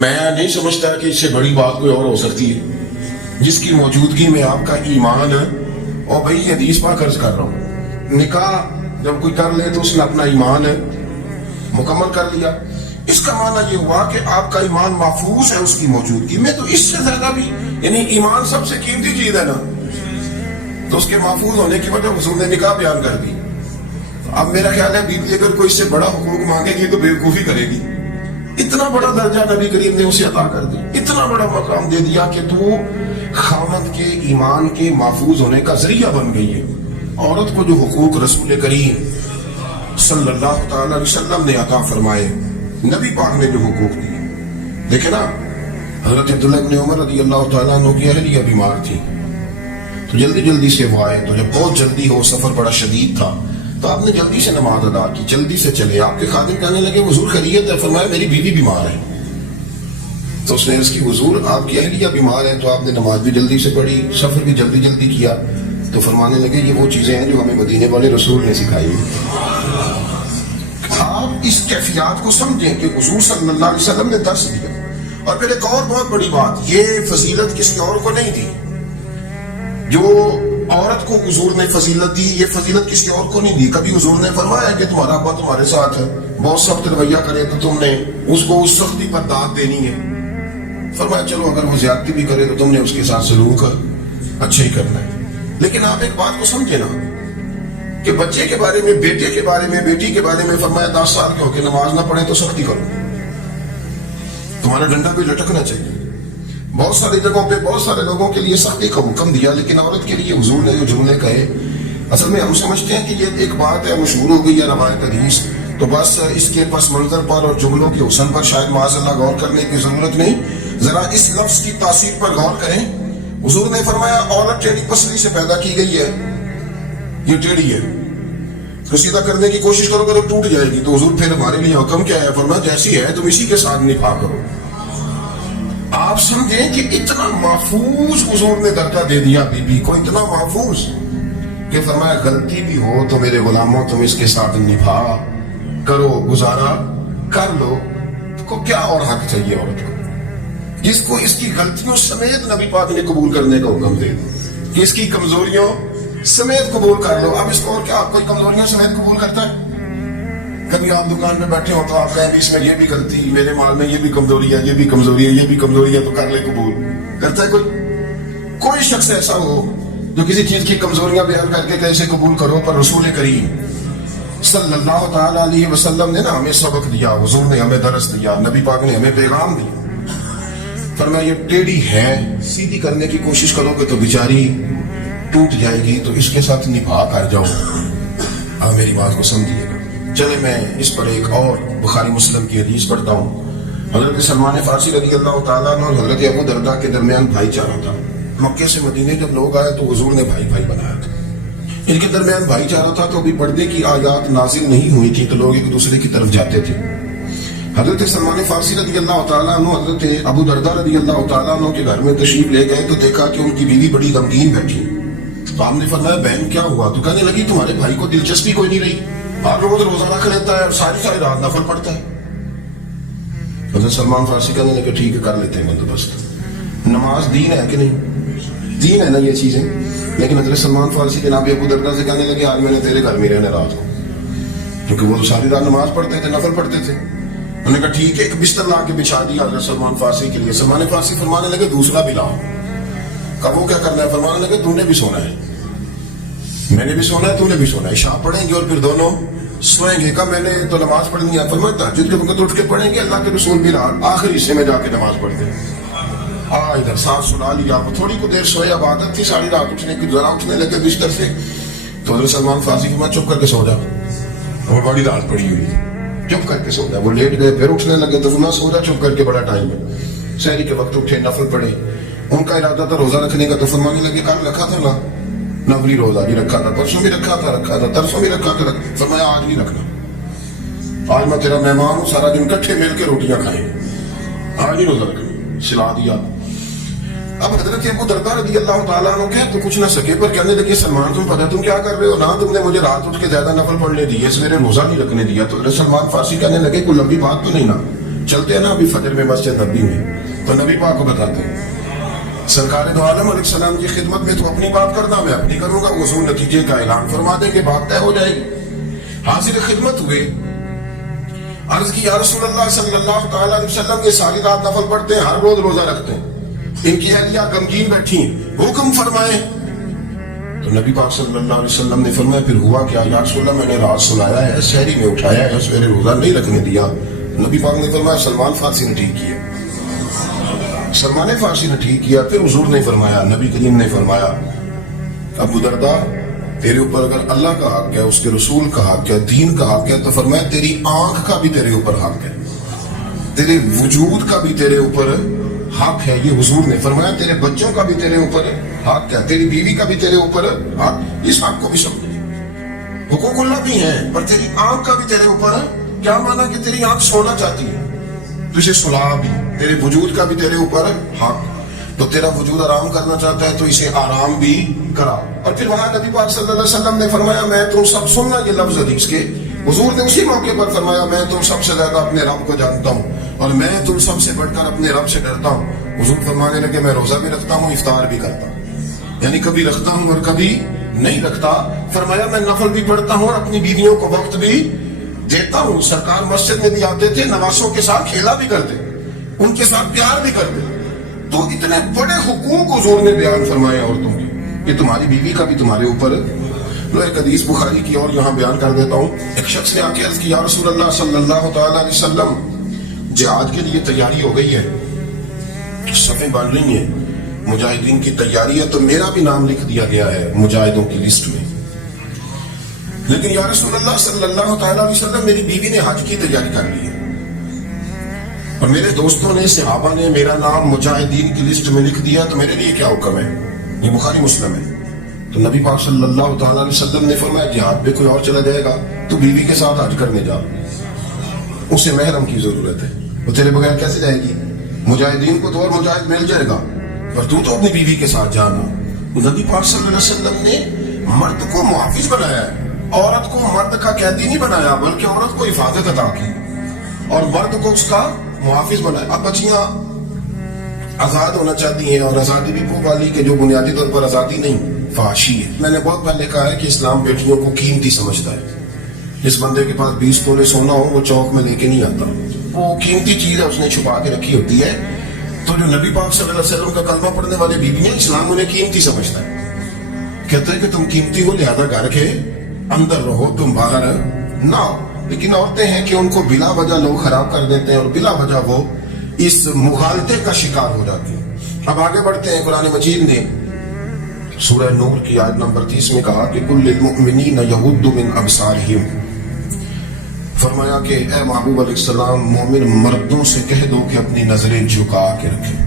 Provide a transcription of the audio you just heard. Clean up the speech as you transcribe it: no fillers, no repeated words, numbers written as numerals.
میں نہیں سمجھتا کہ اس سے بڑی بات کوئی اور ہو سکتی ہے جس کی موجودگی میں آپ کا ایمان ہے. اور بھائی یہ حدیث پاک عرض کر رہا ہوں، نکاح جب کوئی کر لے تو اس نے اپنا ایمان ہے مکمل کر لیا. اس کا معنی یہ ہوا کہ آپ کا ایمان محفوظ ہے اس کی موجودگی میں. تو اس سے زیادہ بھی یعنی ایمان سب سے قیمتی چیز ہے نا، تو اس کے محفوظ ہونے کی وجہ حضور نے نکاح بیان کر دی. اب میرا خیال ہے بیوی اگر کوئی اس سے بڑا حقوق مانگے گی تو بیوقوفی کرے گی. اتنا بڑا درجہ نبی کریم نے اسے عطا کر دی، اتنا بڑا مقام دے دیا کہ تو خاوند کے ایمان کے محفوظ ہونے کا ذریعہ بن گئی ہے. عورت کو جو حقوق رسول کریم صلی اللہ تعالی علیہ وسلم نے عطا فرمائے، نبی پاک نے جو حقوق دیے. دیکھیں نا، حضرت عبداللہ ابن عمر رضی اللہ تعالیٰ عنہ کی اہلیہ بیمار تھی تو جلدی سے وہ آئے. تو جب بہت جلدی ہو، سفر بڑا شدید تھا، تو آپ نے جلدی سے نماز ادا کی، جلدی سے چلے. آپ کے خادم کہنے لگے حضور خیریت ہے؟ فرمایا میری بیوی بیمار ہے. تو اس نے اس کی حضور آپ کی اہلیہ بیمار ہے. تو آپ نے نماز بھی جلدی سے پڑھی، سفر بھی جلدی کیا. تو فرمانے لگے یہ وہ چیزیں ہیں جو ہمیں مدینے والے رسول نے سکھائی. آپ اس کیفیات کو سمجھیں کہ حضور صلی اللہ علیہ وسلم نے درس دیا. اور پھر ایک اور بہت بڑی بات، یہ فضیلت کسی اور کو نہیں دی. جو عورت کو حضور نے فضیلت دی، یہ فضیلت کسی اور کو نہیں دی. کبھی حضور نے فرمایا کہ تمہارا ابا تمہارے ساتھ ہے، بہت سخت رویہ کرے تو تم نے اس کو اس سختی پر داد دینی ہے. فرمایا چلو اگر وہ زیادتی بھی کرے تو تم نے اس کے ساتھ سلوک اچھا ہی کرنا ہے. لیکن آپ ایک بات کو سمجھے نا کہ بچے کے بارے میں، بیٹے کے بارے میں، بیٹی کے بارے میں فرمایا 10 سال کے ہو کے نماز نہ پڑھے تو سختی کرو، تمہارا ڈنڈا بھی لٹکنا چاہیے. بہت ساری جگہوں پہ بہت سارے لوگوں کے لیے سختی کا حکم دیا، لیکن عورت کے لیے حضور نے جو جملے کہے، اصل میں ہم سمجھتے ہیں کہ یہ ایک بات ہے مشہور ہو گئی ہے روایت حدیث، تو بس اس کے پس منظر پر اور جملوں کے حسن پر شاید معاذ اللہ غور کرنے کی ضرورت نہیں. ذرا اس لفظ کی تاثیر پر غور کریں. حضور نے فرمایا عورت ٹیڑھی پسلی سے پیدا کی گئی ہے، یہ ٹیڑھی ہے، تو سیدھا کرنے کی کوشش کرو گے تو ٹوٹ جائے گی. تو حضور پھر ہمارے لیے حکم کیا ہے؟ فرمایا جیسی ہے تم اسی کے ساتھ نبھا کرو. آپ سمجھیں کہ اتنا محفوظ حضور نے درجہ دے دیا بی بی کو، اتنا محفوظ کہ فرمایا غلطی بھی ہو تو میرے غلاموں تم اس کے ساتھ نبھا کرو، گزارا کر لو. کو کیا اور حق چاہیے عورت کو، جس کو اس کی غلطیوں سمیت نبی پاک نے قبول کرنے کا حکم دے کہ اس کی کمزوریوں سمیت قبول کر لو. اب اس کو اور کیا کوئی کمزوریوں سمیت قبول کرتا ہے؟ کبھی آپ دکان میں بیٹھے ہو تو آپ کہیں اس میں یہ بھی غلطی، میرے مال میں یہ بھی کمزوری ہے، یہ بھی کمزوری ہے، یہ بھی کمزوری ہے، تو کر لے قبول. کرتا ہے کوئی شخص ایسا ہو جو کسی چیز کی کمزوریاں بیان کر کے کیسے قبول کرو؟ پر رسول کریم صلی اللہ تعالی علیہ وسلم نے نا ہمیں سبق دیا، حضور نے ہمیں درس دیا، نبی پاک نے ہمیں پیغام دیا. فرمایا یہ ٹیڑھی ہے، سیدھی کرنے کی کوشش کرو گے تو بیچاری ٹوٹ جائے گی، تو اس کے ساتھ نبھا کر جاؤ. آپ میری بات کو سمجھیے گا. چلے میں اس پر ایک اور بخاری مسلم کی حدیث پڑھتا ہوں. حضرت سلمان فارسی رضی اللہ تعالیٰ عنہ اور حضرت ابو درداء کے درمیان بھائی چارہ تھا. مکے سے مدینے جب لوگ آئے تو حضور نے بھائی بنایا تھا. ان کے درمیان بھائی چارہ تھا تو ابھی پردے کی آیات نازل نہیں ہوئی تھی، تو لوگ ایک دوسرے کی طرف جاتے تھے. حضرت سلمان فارسی رضی اللہ تعالیٰ عنہ حضرت ابو درداء رضی اللہ تعالیٰ عنہ کے گھر میں تشریف لے گئے تو دیکھا کہ ان کی بیوی بڑی غمگین بیٹھی. تو آپ نے فرمایا بہن کیا ہوا؟ تو کہنے لگی تمہارے بھائی کو دلچسپی کوئی نہیں رہی، آپ روز روزہ رکھ لیتا ہے اور ساری رات نفل پڑھتا ہے. حضرت سلمان فارسی کہنے لگے ٹھیک ہے کر لیتے ہیں بندوبست. نماز دین ہے کہ نہیں؟ دین ہے نا یہ چیزیں. لیکن حضرت سلمان فارسی جناب ابو درداء سے کہنے لگے آج میں نے تیرے گھر میں رہنا رات کو، کیونکہ وہ تو ساری رات نماز پڑھتے تھے، نفل پڑھتے تھے. انہوں نے کہا ٹھیک ہے. ایک بستر لا کے بچھا دیا حضرت سلمان فارسی کے لیے. سلمان فارسی فرمانے لگے دوسرا بھی لاؤ. کب وہ کیا کرنا ہے؟ فرمانے لگے تو نے بھی سونا ہے، میں نے بھی سونا ہے، تو نے بھی سونا ہے. عشاء پڑھیں گے اور پھر دونوں سوئیں گے. کہا میں نے تو نماز پڑھنی ہے. فرمایا تہجد کے وقت اٹھ کے پڑھیں گے. اللہ کے رسول بھی رات آخری حصے میں جا کے نماز پڑھتے ہیں. ادھر ساتھ سنا لیا. وہ تھوڑی کو دیر سوئے، اب عادت تھی ساری رات اٹھنے کی، ذرا اٹھنے لگے بستر سے تو حضرت سلمان فارسی فرمایا چپ کر کے سو جا، اور بڑی رات پڑی ہوئی ہے، چپ کر کے سو جا. وہ لیٹ گئے، پھر اٹھنے لگے تو فرمایا سو جا چپ کر کے، بڑا ٹائم ہے. سحری کے وقت اٹھے، نفل پڑھے. ان کا ارادہ تھا روزہ رکھنے کا، تو فرمانے لگے کل رکھا تھا نا نفلی روزہ بھی رکھا تھا، پرسوں بھی رکھا تھا، ترسوں بھی رکھا تھا. فرمایا آج نہیں رکھنا، آج میں تیرا مہمان ہوں، سارا دن کٹھے مل کے روٹیاں کھائیں، آج نہیں روزہ رکھنا. سلا دیا. اب حضرت ابو درداء رضی اللہ تعالیٰ عنہ کہ تو کچھ نہ سکے، پر کہنے لگے سلمان تم پتہ تم کیا کر رہے ہو؟ نہ تم نے مجھے رات اٹھ کے زیادہ نفل پڑھنے دیے، سویرے روزہ نہیں رکھنے دیا. تو حضرت سلمان فارسی کہنے لگے کوئی لمبی بات تو نہیں نا، چلتے ہیں نا ابھی فجر میں مسجد نبی میں، تو نبی پاک کو بتاتے ہیں سرکار دو عالم علیہ السلام کی خدمت میں تو اپنی بات کرنا، میں اپنی کروں گا، وضو نتیجے کا اعلان فرما دیں کہ بات طے ہو جائے گی۔ حاضر خدمت ہوئے، عرض کی یا رسول اللہ صلی اللہ تعالیٰ علیہ وسلم یہ ساری رات نفل پڑھتے ہیں، ہر روز روزہ رکھتے ہیں، ان کی اہلیہ غمگین بیٹھی ہیں، حکم فرمائیں۔ تو نبی پاک صلی اللہ علیہ وسلم نے فرمایا پھر ہوا کیا؟ یا رسول اللہ میں نے رات سلایا ہے، سحری میں اٹھایا ہے، سویرے روزہ نہیں رکھنے دیا۔ نبی پاک نے فرمایا سلمان فارسی نے ٹھیک کیا، سلمان فارسی نے ٹھیک کیا۔ پھر حضور نے فرمایا، نبی کریم نے فرمایا ابو درداء تیرے اوپر اگر اللہ کا حق ہے، اس کے رسول کا حق ہے، دین کا حق ہے، تو فرمایا تیری آنکھ کا بھی تیرے اوپر حق ہے، تیرے وجود کا بھی تیرے اوپر حق ہے۔ یہ حضور نے فرمایا تیرے بچوں کا بھی تیرے اوپر حق ہے، تیری بیوی کا بھی تیرے اوپر حق۔ اس حق کو بھی سمجھ، حقوق اللہ بھی ہیں، پر تیری آنکھ کا بھی تیرے اوپر۔ کیا مانا کہ تیری آنکھ سونا چاہتی ہے تو اسے سلا بھی، تیرے وجود کا بھی تیرے اوپر حق، تو تیرا وجود آرام کرنا چاہتا ہے تو اسے آرام بھی کرا۔ اور پھر وہاں نبی پاک صلی اللہ علیہ وسلم نے فرمایا میں تم سب سننا یہ لفظ حدیث کے، حضور نے اسی موقع پر فرمایا میں تم سب سے زیادہ اپنے رب کو جانتا ہوں اور میں تم سب سے بڑھ کر اپنے رب سے ڈرتا ہوں۔ حضور فرمانے لگے میں روزہ بھی رکھتا ہوں، افطار بھی کرتا ہوں، یعنی کبھی رکھتا ہوں اور کبھی نہیں رکھتا۔ فرمایا میں نفل بھی پڑھتا ہوں اور اپنی بیویوں کو وقت بھی دیتا ہوں۔ سرکار مسجد میں بھی آتے تھے، نوازوں کے ساتھ کھیلا بھی کرتے، ان کے ساتھ پیار بھی کرتے۔ تو اتنے بڑے حقوق حضور نے بیان فرمائے عورتوں کے کہ تمہاری بیوی کا بھی تمہارے اوپر۔ لو ایک حدیث بخاری کی اور یہاں بیان کر دیتا ہوں۔ ایک شخص نے آ کے عرض کی یا رسول اللہ صلی اللہ تعالیٰ علیہ وسلم جہاد کے لیے تیاری ہو گئی ہے، صفیں بن رہی ہیں، مجاہدین کی تیاری ہے، تو میرا بھی نام لکھ دیا گیا ہے مجاہدوں کی لسٹ میں، لیکن یا رسول اللہ صلی اللہ تعالیٰ علیہ وسلم میری بیوی نے حج کی تیاری کر لی ہے اور میرے دوستوں نے صحابہ نے میرا نام مجاہدین کی لسٹ میں لکھ دیا، تو میرے لیے کیا حکم ہے؟ یہ بخاری مسلم ہے۔ تو نبی پاک صلی اللہ تعالیٰ علیہ وسلم نے فرمایا جہاد پہ کوئی اور چلا جائے گا تو بیوی کے ساتھ حج کرنے جا، اسے محرم کی ضرورت ہے، وہ تیرے بغیر کیسے جائے گی؟ مجاہدین کو تو اور مجاہد مل جائے گا، پر تو اپنی بیوی کے ساتھ جانا۔ نبی پاک صلی اللہ علیہ وسلم نے مرد کو محافظ بنایا ہے، عورت کو مرد کا قیدی نہیں بنایا، بلکہ عورت کو حفاظت عطا کی اور مرد کو اس کا محافظ بنایا۔ اب بچیاں آزاد ہونا چاہتی ہیں، اور آزادی بھی وہ والی کہ جو بنیادی طور پر آزادی نہیں، فحاشی ہے۔ میں نے بہت پہلے کہا ہے کہ اسلام بیٹیوں کو قیمتی سمجھتا ہے۔ جس بندے کے پاس 20 تولے سونا ہو وہ چوک میں لے کے نہیں آتا، وہ قیمتی چیز ہے، اس نے چھپا کے رکھی ہوتی ہے۔ تو جو نبی پاک صلی اللہ علیہ وسلم کا کلمہ پڑھنے والے بیویاں، اسلام انہیں قیمتی سمجھتا ہے، کہتے ہیں کہ تم قیمتی ہو لہذا گھر کے اندر رہو، تم باہر نہ ہو۔ لیکن عورتیں ہیں کہ ان کو بلا وجہ لوگ خراب کر دیتے ہیں اور بلا وجہ وہ اس مغالطے کا شکار ہو جاتی ہیں۔ اب آگے بڑھتے ہیں۔ قرآن مجید نے سورہ نور کی آیت نمبر 30 میں کہا کہ کل للمؤمنین یغضوا من ابصارہم، فرمایا کہ اے محبوب علیہ السلام مومن مردوں سے کہہ دو کہ اپنی نظریں جھکا کے رکھیں۔